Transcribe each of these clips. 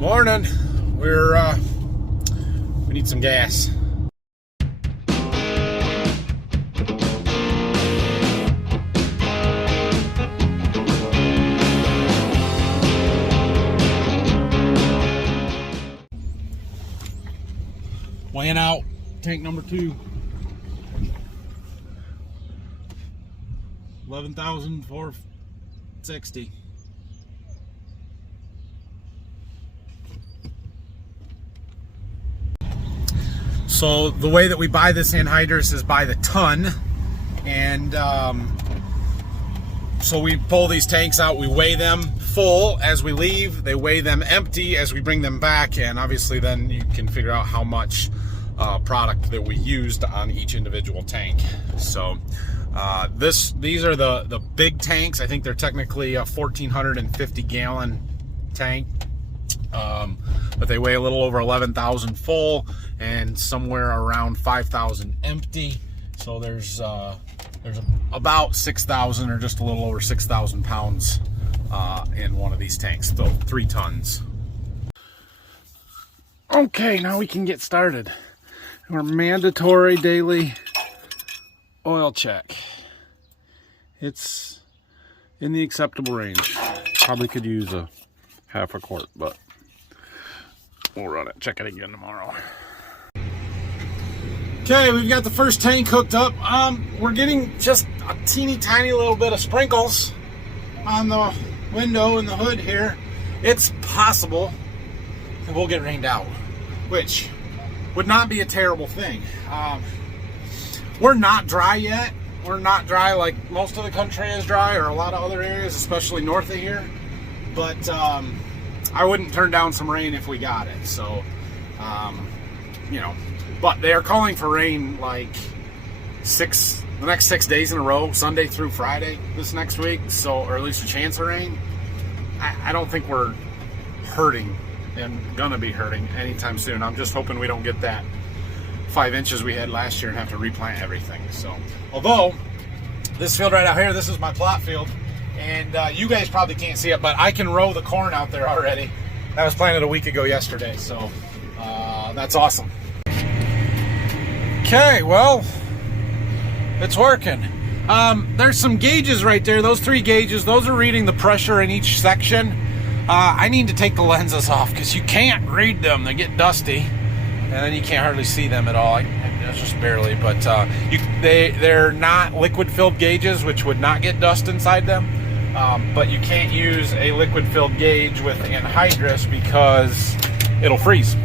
Morning. We need some gas. Weighing out tank number 2. 11,460. So the way that we buy this anhydrous is by the ton, and so we pull these tanks out, we weigh them full as we leave, they weigh them empty as we bring them back, and obviously then you can figure out how much product that we used on each individual tank. So these are the big tanks. I think they're technically a 1,450 gallon tank. But they weigh a little over 11,000 full and somewhere around 5,000 empty. So there's about 6,000 or just a little over 6,000 pounds in one of these tanks, so 3 tons. Okay, now we can get started. Our mandatory daily oil check. It's in the acceptable range. Probably could use a half a quart, but we'll run it, check it again tomorrow. Okay, we've got the first tank hooked up. We're getting just a teeny tiny little bit of sprinkles on the window and the hood here. It's possible that we'll get rained out, which would not be a terrible thing. We're not dry yet. We're not dry like most of the country is dry, or a lot of other areas, especially north of here. But I wouldn't turn down some rain if we got it. So, you know, but they are calling for rain like the next 6 days in a row, Sunday through Friday this next week. So, or at least a chance of rain. I don't think we're hurting and gonna be hurting anytime soon. I'm just hoping we don't get that 5 inches we had last year and have to replant everything. So, although this field right out here, this is my plot field. And you guys probably can't see it, but I can row the corn out there already. That was planted a week ago yesterday, so that's awesome. Okay, well, it's working. There's some gauges right there. Those 3 gauges, those are reading the pressure in each section. I need to take the lenses off because you can't read them. They get dusty, and then you can't hardly see them at all. Just barely, but they're not liquid-filled gauges, which would not get dust inside them. But you can't use a liquid-filled gauge with anhydrous because it'll freeze.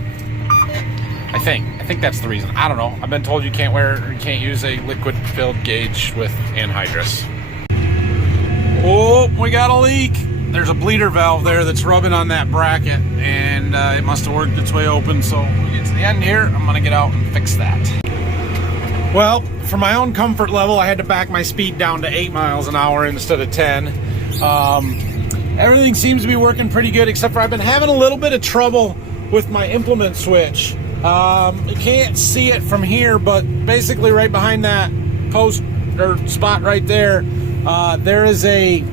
I think that's the reason. I don't know. I've been told you can't use a liquid-filled gauge with anhydrous. Oh, we got a leak. There's a bleeder valve there that's rubbing on that bracket, and it must have worked its way open. So when we get to the end here, I'm gonna get out and fix that. Well, for my own comfort level, I had to back my speed down to 8 miles an hour instead of 10. Everything seems to be working pretty good, except for I've been having a little bit of trouble with my implement switch. You can't see it from here, but basically right behind that post or spot right there, there is a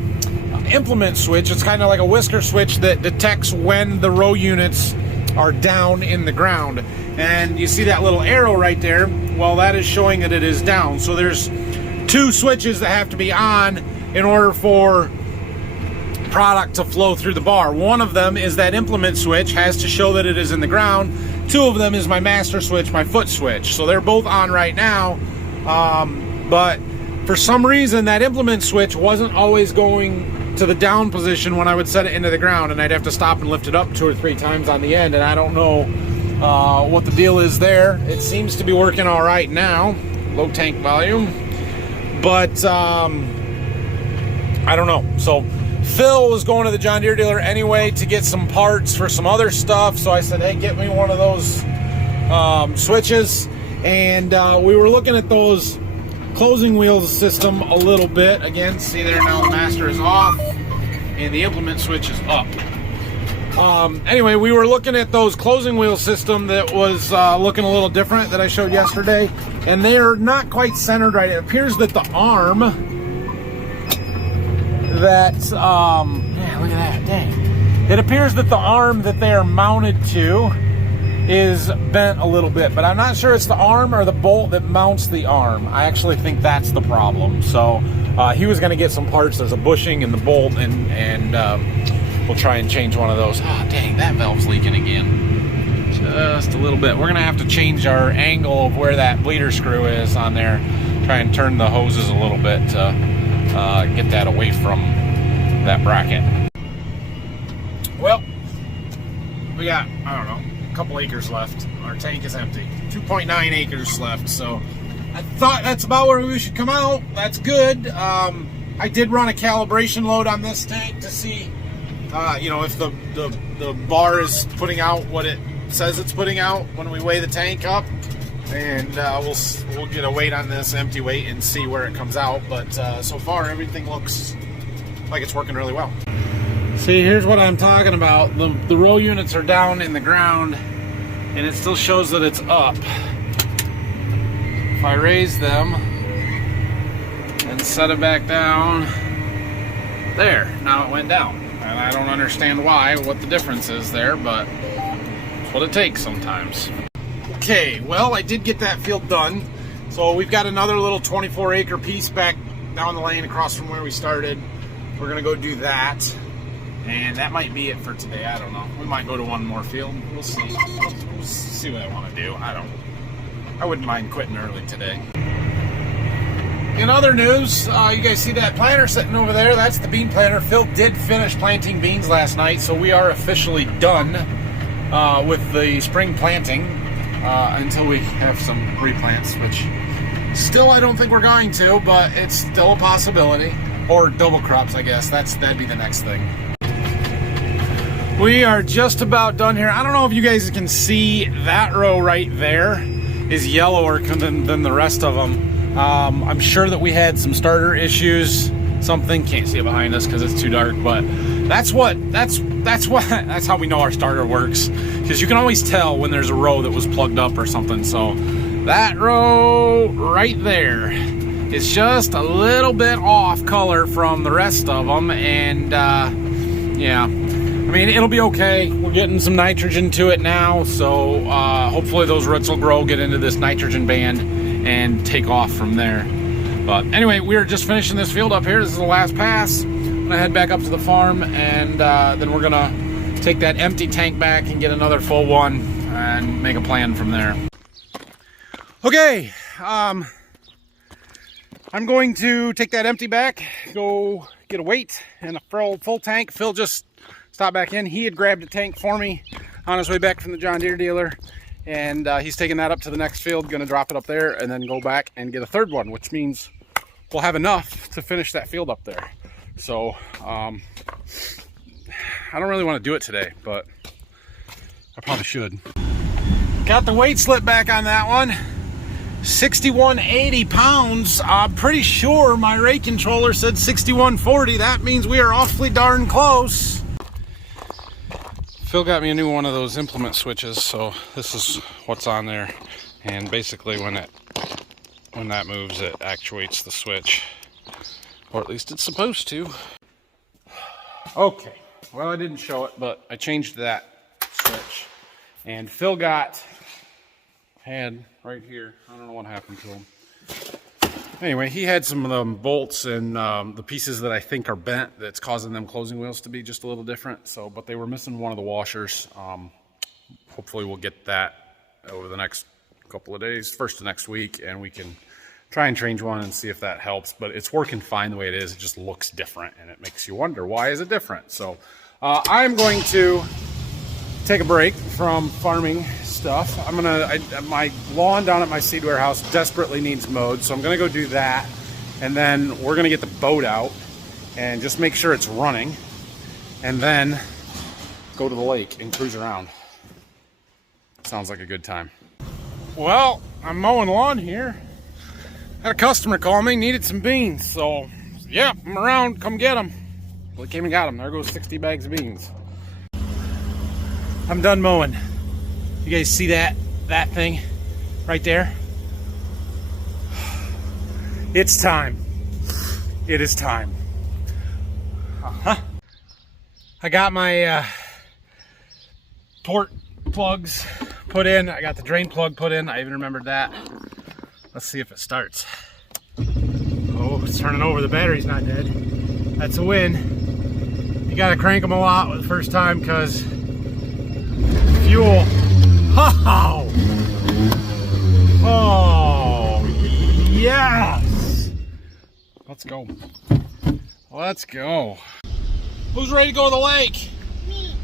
implement switch. It's kind of like a whisker switch that detects when the row units are down in the ground. And you see that little arrow right there? Well, that is showing that it is down. So there's 2 switches that have to be on in order for product to flow through the bar. One of them is that implement switch, has to show that it is in the ground. 2 of them is my master switch, my foot switch. So they're both on right now. But for some reason, that implement switch wasn't always going to the down position when I would set it into the ground, and I'd have to stop and lift it up 2 or 3 times on the end, and I don't know what the deal is there. It seems to be working all right now, low tank volume, but I don't know. So Phil was going to the John Deere dealer anyway to get some parts for some other stuff, so I said, hey, get me one of those switches, and we were looking at those closing wheels system a little bit. Again, see there, now the master is off and the implement switch is up. Anyway, we were looking at those closing wheel system that was looking a little different that I showed yesterday, and they're not quite centered right. It appears that the arm that, yeah, look at that, dang. It appears that the arm that they are mounted to is bent a little bit, but I'm not sure it's the arm or the bolt that mounts the arm. I actually think that's the problem. So he was going to get some parts. There's a bushing in the bolt, and we'll try and change one of those. Ah, dang, that valve's leaking again. Just a little bit. We're going to have to change our angle of where that bleeder screw is on there. Try and turn the hoses a little bit to get that away from that bracket. Well, we got, I don't know, a couple acres left. Our tank is empty. 2.9 acres left, so I thought that's about where we should come out. That's good. I did run a calibration load on this tank to see, you know, if the bar is putting out what it says it's putting out when we weigh the tank up, and we'll get a weight on this empty weight and see where it comes out. But so far everything looks like it's working really well. See, here's what I'm talking about. The row units are down in the ground, and it still shows that it's up. If I raise them and set it back down, there, now it went down. And I don't understand why, what the difference is there, but it's what it takes sometimes. Okay, well, I did get that field done. So we've got another little 24-acre piece back down the lane across from where we started. We're gonna go do that. And that might be it for today. I don't know. We might go to one more field. We'll see. We'll see what I want to do. I wouldn't mind quitting early today. In other news, you guys see that planter sitting over there? That's the bean planter. Phil did finish planting beans last night, so we are officially done with the spring planting until we have some replants, which still I don't think we're going to, but it's still a possibility. Or double crops, I guess. That'd be the next thing. We are just about done here. I don't know if you guys can see that row right there is yellower than the rest of them. I'm sure that we had some starter issues. Something, can't see it behind us because it's too dark, but that's how we know our starter works, because you can always tell when there's a row that was plugged up or something. So that row right there is just a little bit off color from the rest of them, and yeah, I mean, it'll be okay. We're getting some nitrogen to it now, so hopefully those roots will grow, get into this nitrogen band, and take off from there. But anyway, we're just finishing this field up here. This is the last pass. I'm gonna head back up to the farm, and then we're gonna take that empty tank back and get another full one and make a plan from there. Okay, I'm going to take that empty back, go get a weight and a full tank. Phil just stopped back in. He had grabbed a tank for me on his way back from the John Deere dealer, and he's taking that up to the next field, gonna drop it up there and then go back and get a third one, which means we'll have enough to finish that field up there. So I don't really want to do it today, but I probably should. Got the weight slip back on that one. 6180 pounds. I'm pretty sure my rate controller said 6140. That means we are awfully darn close. Phil got me a new one of those implement switches, so this is what's on there. And basically when that moves, it actuates the switch, or at least it's supposed to. Okay, well, I didn't show it, but I changed that switch, and Phil had right here, I don't know what happened to him. Anyway, he had some of them bolts and the pieces that I think are bent that's causing them closing wheels to be just a little different. So, but they were missing one of the washers. Hopefully we'll get that over the next couple of days, first of next week, and we can try and change one and see if that helps. But it's working fine the way it is. It just looks different, and it makes you wonder, why is it different? So I'm going to take a break from farming stuff. My lawn down at my seed warehouse desperately needs mowed, so I'm gonna go do that, and then we're gonna get the boat out and just make sure it's running, and then go to the lake and cruise around. Sounds like a good time. Well, I'm mowing lawn here. Had a customer call me, needed some beans, so yeah, I'm around, come get them. Well, he came and got them. There goes 60 bags of beans. I'm done mowing. You guys see that thing right there? It's time. It is time. I got my port plugs put in. I got the drain plug put in. I even remembered that. Let's see if it starts. Oh, it's turning over. The battery's not dead. That's a win. You gotta crank them a lot the first time because fuel. Oh! Oh, yes! Let's go. Let's go. Who's ready to go to the lake? Me.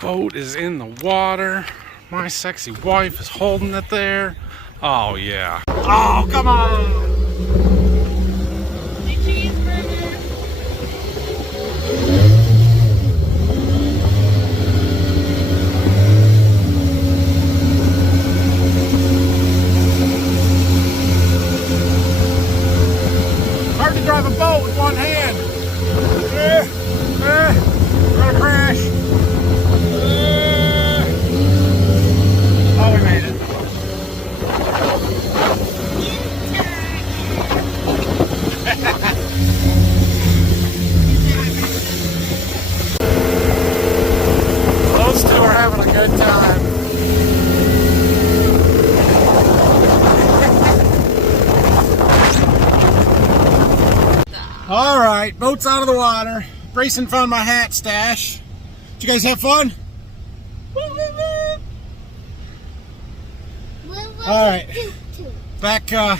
Boat is in the water. My sexy wife is holding it there. Oh, yeah. Oh, come on! The cheeseburger. Hard to drive a boat with one hand. We're gonna crash. Oh, we made it. Those two are having a good time. All right, boat's out of the water. Grayson found my hat stash. Did you guys have fun? All right, back to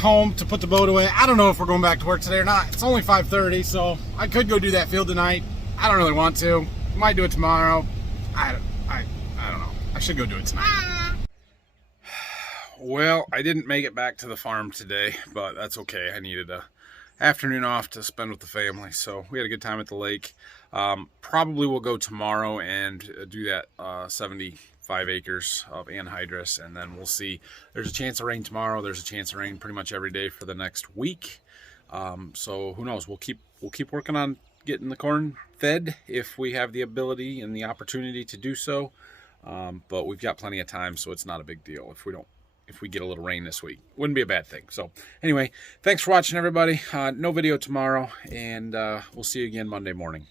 home to put the boat away. I don't know if we're going back to work today or not. It's only 5:30, so I could go do that field tonight. I don't really want to. Might do it tomorrow. I don't know. I should go do it tonight. Well, I didn't make it back to the farm today, but that's okay. I needed a afternoon off to spend with the family, so we had a good time at the lake. Probably we'll go tomorrow and do that 75 acres of anhydrous, and then we'll see. There's a chance of rain tomorrow. There's a chance of rain pretty much every day for the next week. So who knows? We'll keep working on getting the corn fed if we have the ability and the opportunity to do so. But we've got plenty of time, so it's not a big deal if we get a little rain this week. Wouldn't be a bad thing. So anyway, thanks for watching, everybody. No video tomorrow, and we'll see you again Monday morning.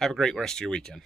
Have a great rest of your weekend.